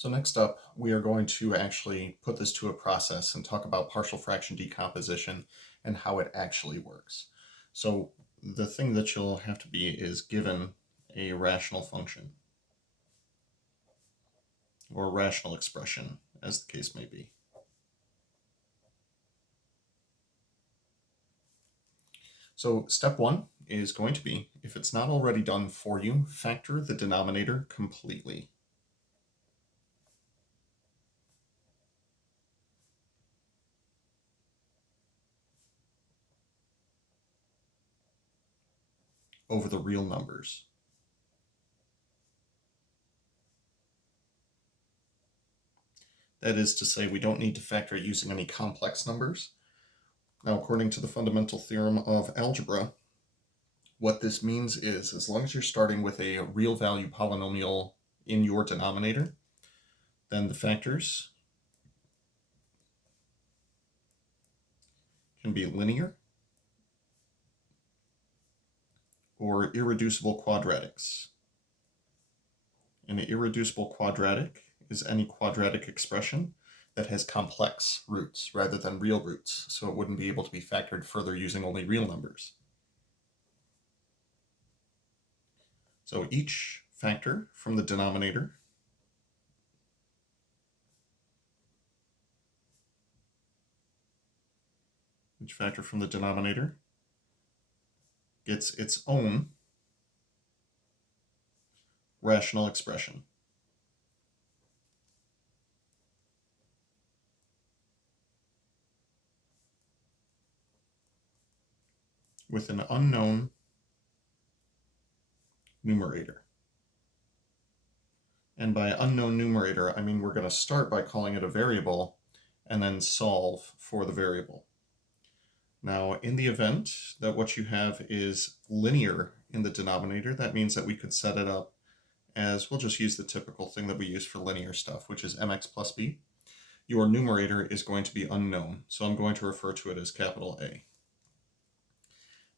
So next up, we are going to actually put this to a process and talk about partial fraction decomposition and how it actually works. So the thing that you'll have to be is given a rational function or rational expression, as the case may be. So step one is going to be, if it's not already done for you, factor the denominator completely. Over the real numbers. That is to say, we don't need to factor it using any complex numbers. Now, according to the fundamental theorem of algebra, what this means is, as long as you're starting with a real value polynomial in your denominator, then the factors can be linear or irreducible quadratics. An irreducible quadratic is any quadratic expression that has complex roots rather than real roots, so it wouldn't be able to be factored further using only real numbers. So each factor from the denominator gets its own rational expression. With an unknown numerator. And by unknown numerator, I mean we're going to start by calling it a variable and then solve for the variable. Now, in the event that what you have is linear in the denominator, that means that we could set it up as, we'll just use the typical thing that we use for linear stuff, which is mx plus b. Your numerator is going to be unknown, so I'm going to refer to it as capital A.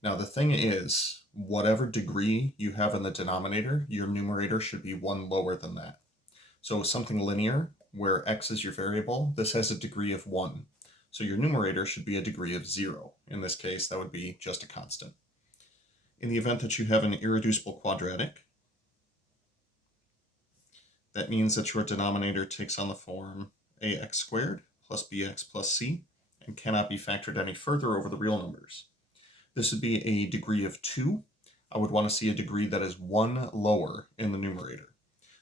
Now, the thing is, whatever degree you have in the denominator, your numerator should be one lower than that. So something linear, where x is your variable, this has a degree of 1. So your numerator should be a degree of 0. In this case, that would be just a constant. In the event that you have an irreducible quadratic, that means that your denominator takes on the form ax squared plus bx plus c and cannot be factored any further over the real numbers. This would be a degree of 2. I would want to see a degree that is 1 lower in the numerator.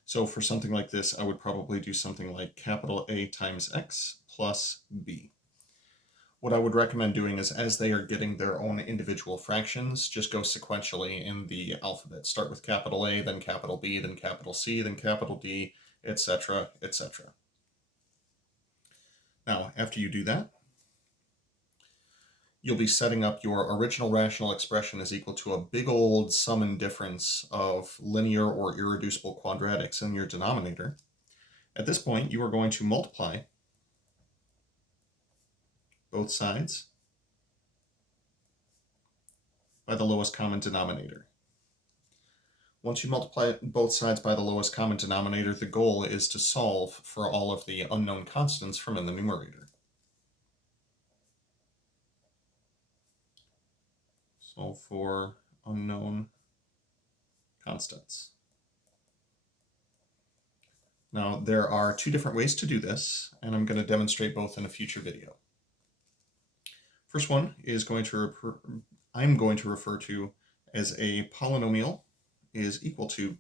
So for something like this, I would probably do something like capital A times x plus b. What I would recommend doing is, as they are getting their own individual fractions, just go sequentially in the alphabet. Start with capital A, then capital B, then capital C, then capital D, etc., etc. Now, after you do that, you'll be setting up your original rational expression as equal to a big old sum and difference of linear or irreducible quadratics in your denominator. At this point, you are going to multiply both sides by the lowest common denominator. Once you multiply both sides by the lowest common denominator, the goal is to solve for all of the unknown constants from in the numerator. Solve for unknown constants. Now, there are two different ways to do this, and I'm going to demonstrate both in a future video. First one is I'm going to refer to as a polynomial is equal to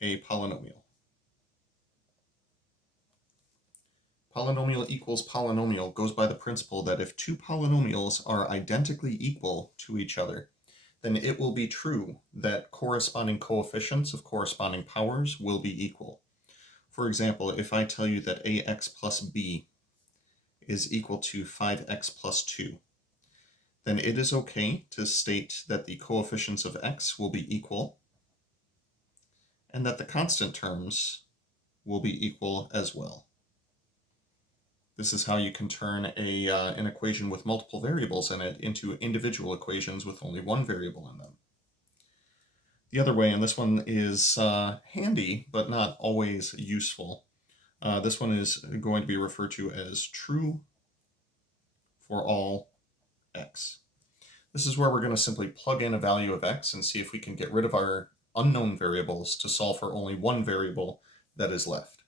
a polynomial. Polynomial equals polynomial goes by the principle that if two polynomials are identically equal to each other, then it will be true that corresponding coefficients of corresponding powers will be equal. For example, if I tell you that ax plus b is equal to 5x plus 2, then it is okay to state that the coefficients of x will be equal and that the constant terms will be equal as well. This is how you can turn an equation with multiple variables in it into individual equations with only one variable in them. The other way, and this one is handy but not always useful, This one is going to be referred to as true for all x. This is where we're going to simply plug in a value of x and see if we can get rid of our unknown variables to solve for only one variable that is left.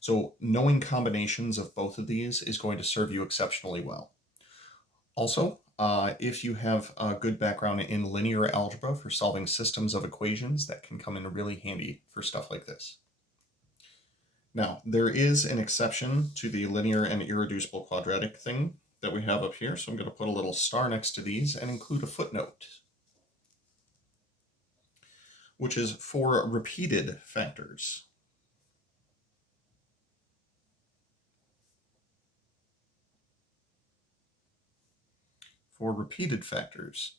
So knowing combinations of both of these is going to serve you exceptionally well. Also, if you have a good background in linear algebra for solving systems of equations, that can come in really handy for stuff like this. Now, there is an exception to the linear and irreducible quadratic thing that we have up here, so I'm going to put a little star next to these and include a footnote, which is for repeated factors. For repeated factors,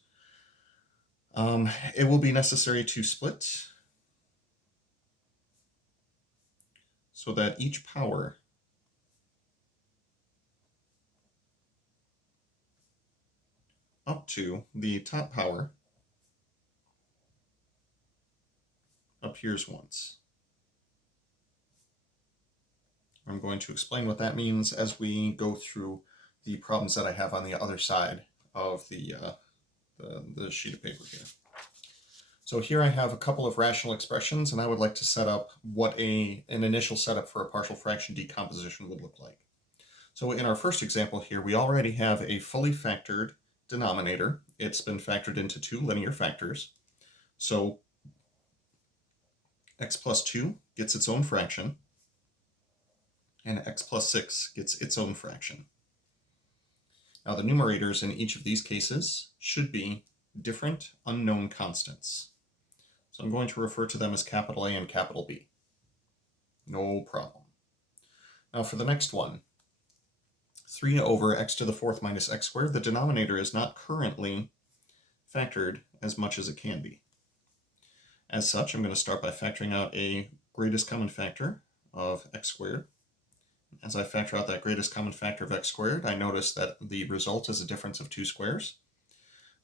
it will be necessary to split so that each power up to the top power appears once. I'm going to explain what that means as we go through the problems that I have on the other side of the sheet of paper here. So here I have a couple of rational expressions, and I would like to set up what an initial setup for a partial fraction decomposition would look like. So in our first example here, we already have a fully factored denominator. It's been factored into two linear factors. So x plus 2 gets its own fraction, and x plus 6 gets its own fraction. Now the numerators in each of these cases should be different unknown constants. So I'm going to refer to them as capital A and capital B. No problem. Now for the next one, 3 over x to the fourth minus x squared, the denominator is not currently factored as much as it can be. As such, I'm going to start by factoring out a greatest common factor of x squared. As I factor out that greatest common factor of x squared, I notice that the result is a difference of 2 squares.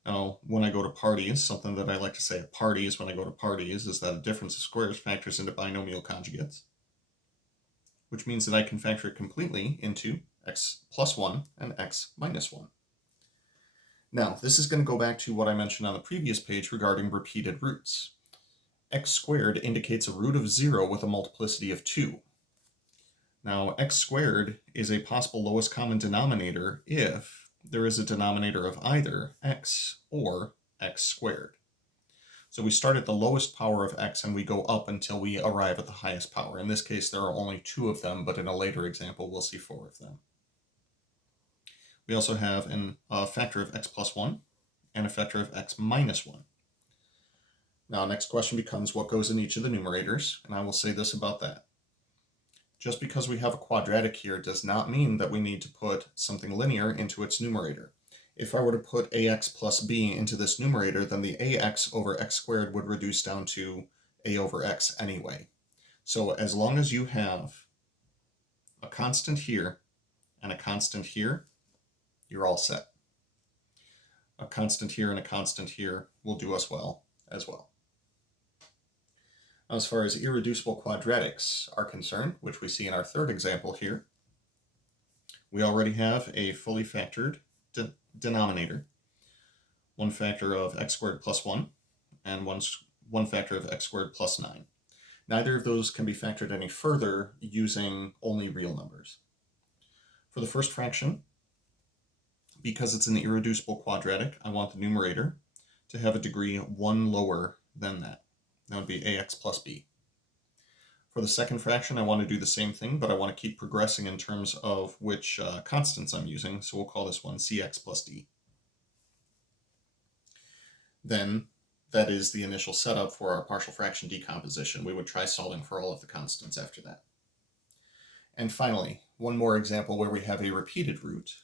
Now, when I go to parties, something that I like to say at parties when I go to parties is that a difference of squares factors into binomial conjugates, which means that I can factor it completely into x plus 1 and x minus 1. Now, this is going to go back to what I mentioned on the previous page regarding repeated roots. X squared indicates a root of 0 with a multiplicity of 2. Now, x squared is a possible lowest common denominator if there is a denominator of either x or x squared. So we start at the lowest power of x and we go up until we arrive at the highest power. In this case, there are only 2 of them, but in a later example, we'll see 4 of them. We also have a factor of x plus 1 and a factor of x minus 1. Now, next question becomes what goes in each of the numerators, and I will say this about that. Just because we have a quadratic here does not mean that we need to put something linear into its numerator. If I were to put ax plus b into this numerator, then the ax over x squared would reduce down to a over x anyway. So as long as you have a constant here and a constant here, you're all set. A constant here and a constant here will do us well as well. As far as irreducible quadratics are concerned, which we see in our third example here, we already have a fully factored denominator, one factor of x squared plus 1, and one factor of x squared plus 9. Neither of those can be factored any further using only real numbers. For the first fraction, because it's an irreducible quadratic, I want the numerator to have a degree 1 lower than that. That would be ax plus b. For the second fraction, I want to do the same thing, but I want to keep progressing in terms of which constants I'm using, so we'll call this one cx plus d. Then, that is the initial setup for our partial fraction decomposition. We would try solving for all of the constants after that. And finally, one more example where we have a repeated root.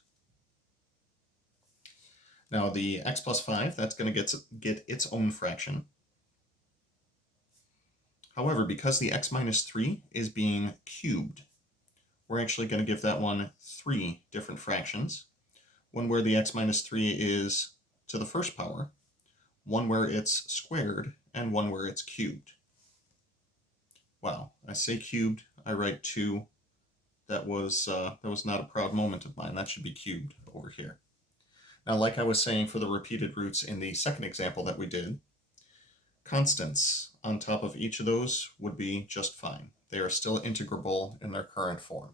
Now the x plus 5, that's going to get its own fraction. However, because the x minus 3 is being cubed, we're actually going to give that one 3 different fractions. One where the x minus 3 is to the first power, one where it's squared, and one where it's cubed. Wow, I say cubed, I write 2, that was not a proud moment of mine. That should be cubed over here. Now, like I was saying for the repeated roots in the second example that we did, constants on top of each of those would be just fine. They are still integrable in their current form.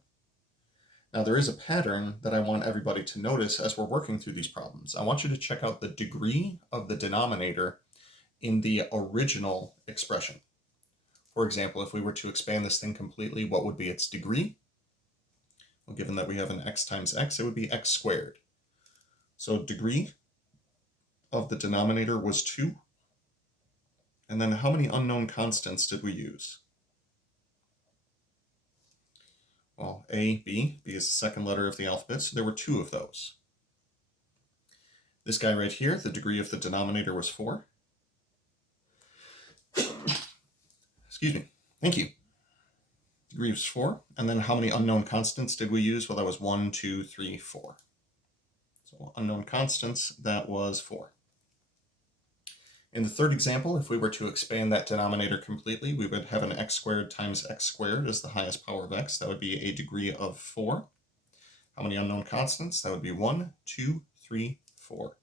Now, there is a pattern that I want everybody to notice as we're working through these problems. I want you to check out the degree of the denominator in the original expression. For example, if we were to expand this thing completely, what would be its degree? Well, given that we have an x times x, it would be x squared. So degree of the denominator was 2. And then how many unknown constants did we use? Well, A, B. B is the second letter of the alphabet, so there were 2 of those. This guy right here, the degree of the denominator was 4. Excuse me. Thank you. Degree was 4. And then how many unknown constants did we use? Well, that was 1, 2, 3, 4. So unknown constants, that was 4. In the third example, if we were to expand that denominator completely, we would have an x squared times x squared as the highest power of x. That would be a degree of 4. How many unknown constants? That would be 1, 2, 3, 4.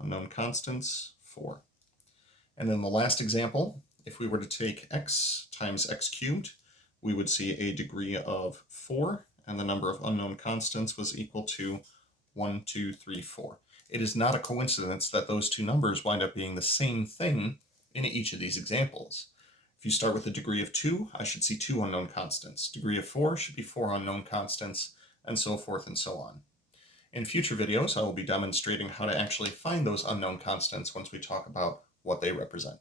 Unknown constants, 4. And then the last example, if we were to take x times x cubed, we would see a degree of 4, and the number of unknown constants was equal to 1, 2, 3, 4. It is not a coincidence that those two numbers wind up being the same thing in each of these examples. If you start with a degree of 2, I should see 2 unknown constants. Degree of 4 should be 4 unknown constants, and so forth and so on. In future videos, I will be demonstrating how to actually find those unknown constants once we talk about what they represent.